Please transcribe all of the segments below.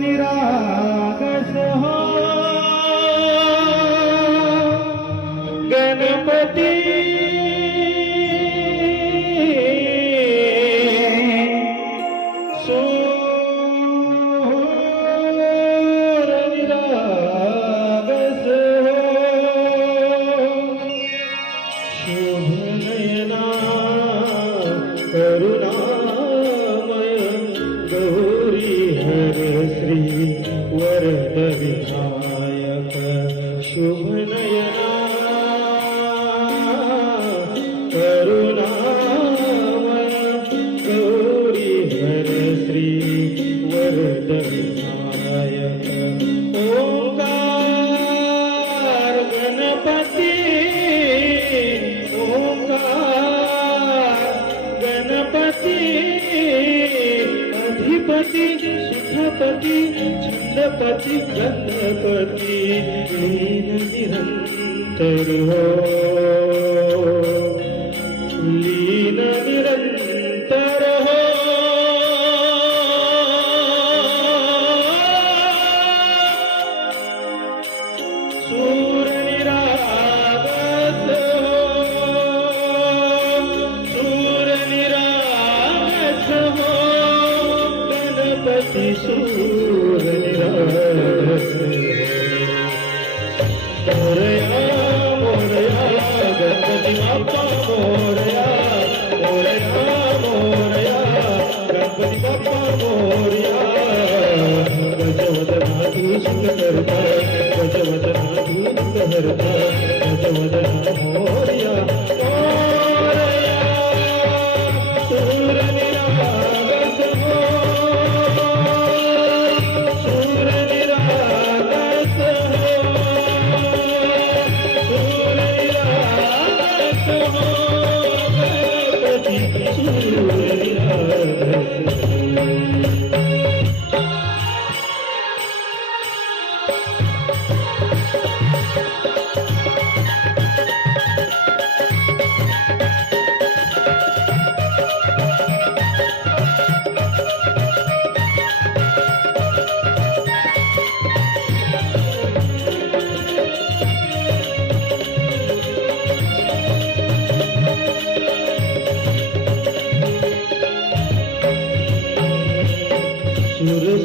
निरागस हो गणपती करुणामय गौरी हरे श्री वरद विनायक शुभ नयना करुणामय गौरी हरे श्री वरद विनायक ओंकार गणपती गणपती अधिपती सुखपती छंदपती गणपती लीन निरंतर हो लीन निरंतर हो सूर निरागस सूर निरागस मोरया मोरया गणपती बाप्पा मोरया मोरया मोरया गणपती बाप्पा मोरया गजवदना तू सुख करता गजवदना तू सुख करता गजवदना मोरया मोरया सूर निरागस हो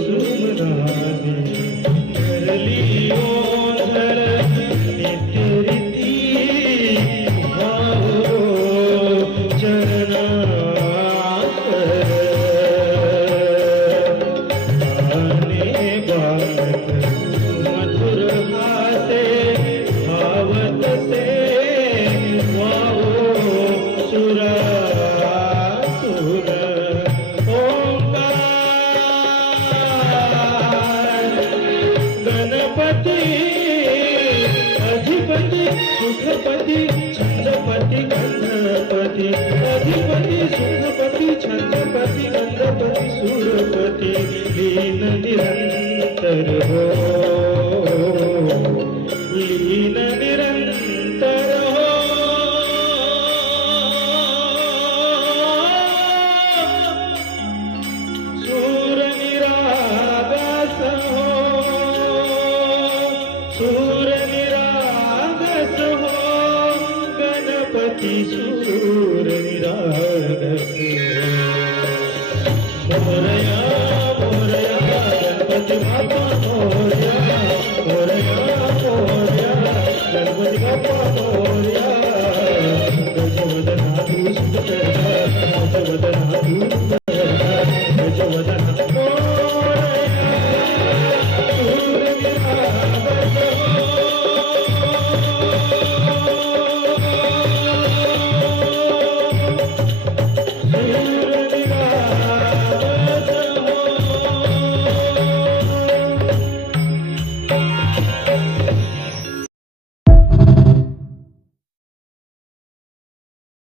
सुरसुमराने धरली ओझर नित्यरीती भावो चरणाकर आने बालक मधुर हासे भावत से वावो सुरासुर अधिपति सुखपति छंदपति गणपति अधिपति सुखपति छंदपति गणपति सुरपति लीन निरंतर हो लीन निरंतर हो सूर निरागस हो सूर गणपति सूर निरागस मोरया मोरया गणपति बाप्पा